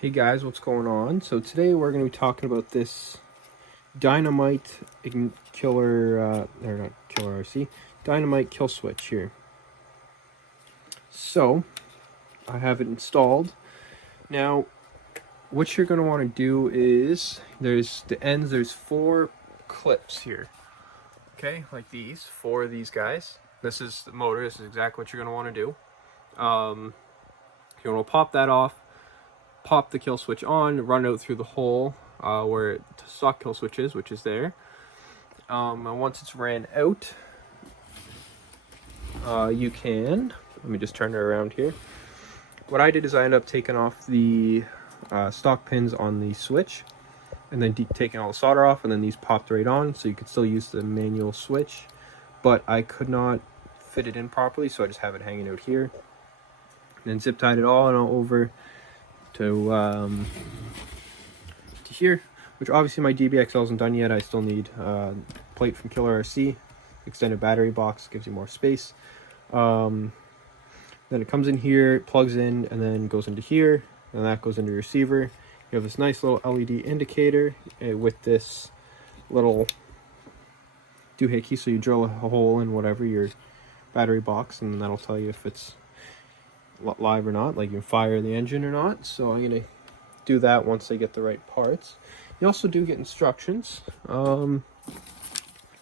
Hey guys, what's going on? So today we're going to be talking about this Dynamite killer, or not killer RC, Dynamite kill switch here. So I have it installed. Now, what you're going to want to do is there's four clips here. Okay, like these, four of these guys. This is the motor. This is exactly what you're going to want to do. You want to pop that off. Pop the kill switch on, run out through the hole where the stock kill switch is, which is there. And once it's ran out, you can, let me just turn it around here. What I did is I ended up taking off the stock pins on the switch and then taking all the solder off, and then these popped right on, so you could still use the manual switch, but I could not fit it in properly, so I just have it hanging out here. And then zip tied it all and over to here, which obviously my DBXL isn't done yet. I still need plate from Killer RC, extended battery box, gives you more space. Then it comes in here, it plugs in, and then goes into here, and that goes into your receiver. You have this nice little LED indicator with this little doohickey, so you drill a hole in whatever your battery box, and that'll tell you if it's live or not, like you can fire the engine or not. So I'm gonna do that once I get the right parts. You also do get instructions right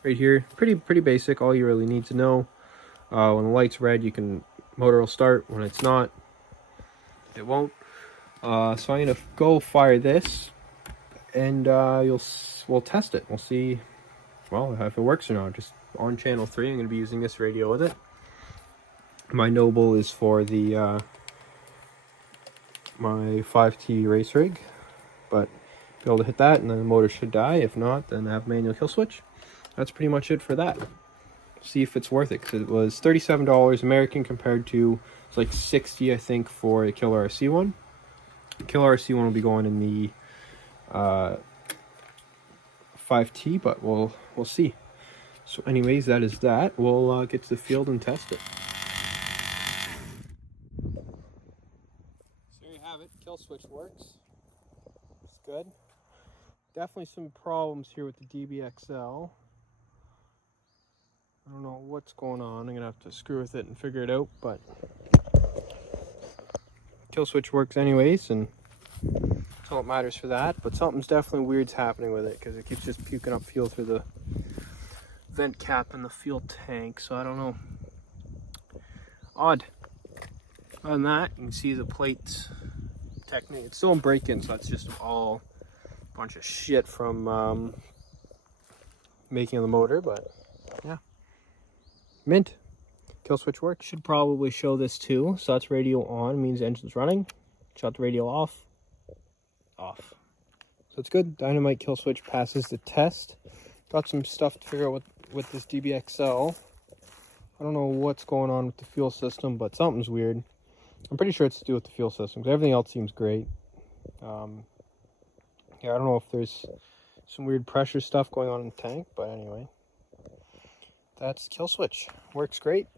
here, pretty basic. All you really need to know, when the light's red, motor will start. When it's not, it won't. So I'm gonna go fire this, and we'll test it. We'll see, well, if it works or not. Just on channel 3, I'm gonna be using this radio with it. My Noble is for the my 5T race rig, but be able to hit that and then the motor should die. If not, then I have manual kill switch. That's pretty much it for that. See if it's worth it, because it was $37 American compared to, it's like 60 I think for a Killer RC one. Killer RC one will be going in the 5T, but we'll see. So anyways, that is that. We'll get to the field and test it. Kill switch works. It's good. Definitely some problems here with the DBXL. I don't know what's going on. I'm gonna have to screw with it and figure it out, but kill switch works anyways, and that's all that matters for that. But something's definitely weird's happening with it, because it keeps just puking up fuel through the vent cap in the fuel tank, so I don't know. Odd. Other than that, you can see the plates. Technically, it's still in break-in, so that's just all a bunch of shit from making the motor, but yeah. Mint. Kill switch works. Should probably show this too. So that's radio on, means the engine's running. Shut the radio off. Off. So it's good. Dynamite kill switch passes the test. Got some stuff to figure out with this DBXL. I don't know what's going on with the fuel system, but something's weird. I'm pretty sure it's to do with the fuel system, because everything else seems great. Yeah, I don't know if there's some weird pressure stuff going on in the tank, but anyway. That's kill switch. Works great.